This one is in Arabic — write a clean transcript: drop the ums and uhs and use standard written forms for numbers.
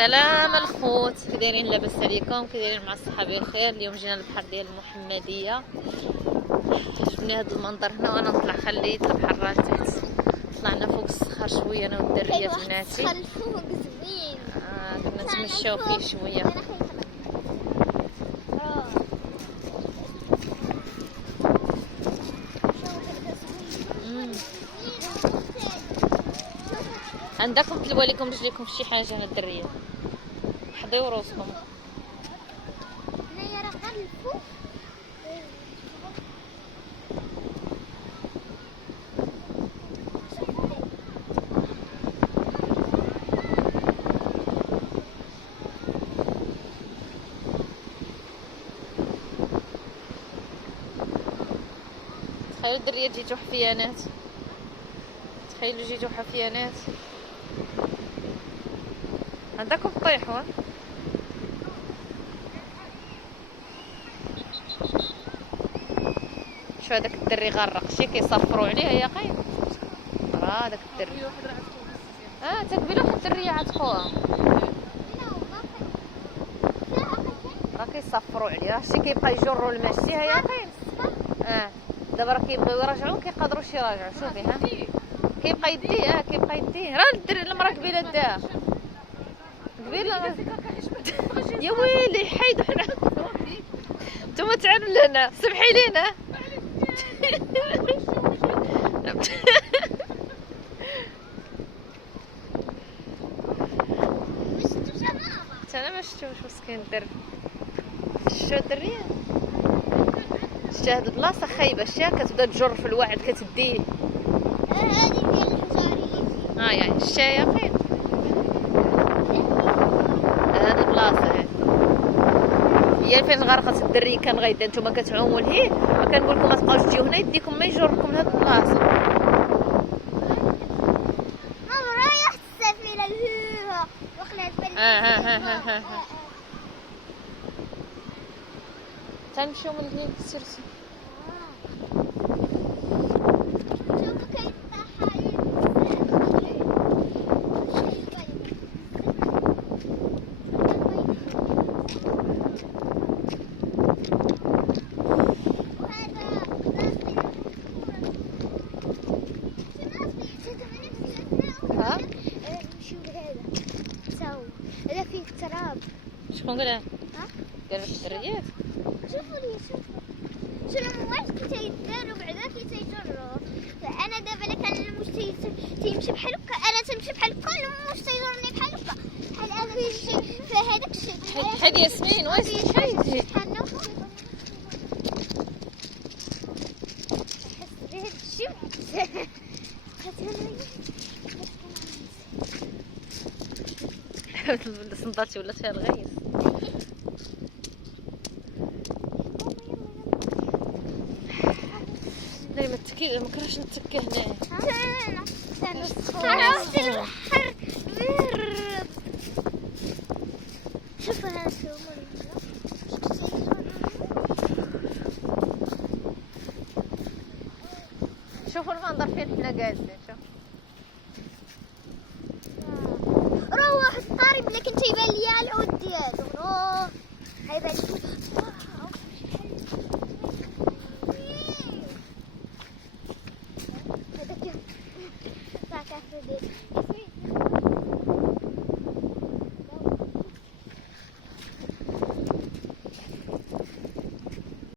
سلام الخوت، كي دايرين؟ لاباس عليكم؟ كي دايرين مع الصحابي الخير؟ اليوم جينا للبحر ديال المحمديه. شفنا هذا المنظر هنا وانا نطلع خليت البحر لتحت. طلعنا فوق الصخر شويه انا والدريات بناتي. فوق زوين. كنا نتمشاو فيه شويه. عندكم تلوى لكم رجليكم في شي حاجه هنا الدريه؟ حضيو روسكم. هنايا راه غير الفوق. تخيلوا الدريات جيتو حفيانات، تخيلوا جيتو حفيانات. عندكم طيحوا. شو هذاك الدري غرق شي كيصفروا عليه يا قايم. راه هذاك الدري تقبيله واحد الدريه عتقوها راه كيصفروا عليه، راه شي كيبقى يجروا المشي ها يا قايم. دابا راه كيبغيو يرجعوه مكيقدروش يراجعوا. شوفي ها كيبقى يديه، كيبقى يديه. راه الدري المراه قبيله داها قبيله. يا ويلي حيدوا حنا. نتوما تعالوا لهنا، سمحي لينا. انا ما شفتوش مسكين الدري. شتو الدريه؟ شتي هاد البلاصه خايبه، شتيها كتبدا تجر في الوعد كتديه. هذه ديال الحجاريه. يعني شتيها يا اخي هاد البلاصه هي فين غرقت الدري. كان غايده نتوما كتعوموا لهيه، ما كنقول لكم ما تبقاوش تجيو هنا، يديكم ما يجركم لهاد البلاصه. ماما رايح السفينه لهيها وخلات بالي. تنمشيو من هنا سيرسي. شوفوا كيف حايل. هذا فيه تراب. شكون قالها؟ قال لك الدريات؟ شوفوا لي شنو واش كي تيداروا بعدا كي تيجروا. انا دابا الا كان الموج تيمشي بحال هكا، انا تنمشي بحال هكا، الموج تيجرني بحال هكا. بحال انا في هذاك الشيء. حيد ياسمين واش حيدي؟ بحال ناخذ نحس بهذا الشيء. صندالتي ولات فيها الغيث. لا ما تكي، ما كرهش نتكى هنا. عرفت البحر برد. شوفوا هذا شوفوا المنظر فين حنا قاعدين.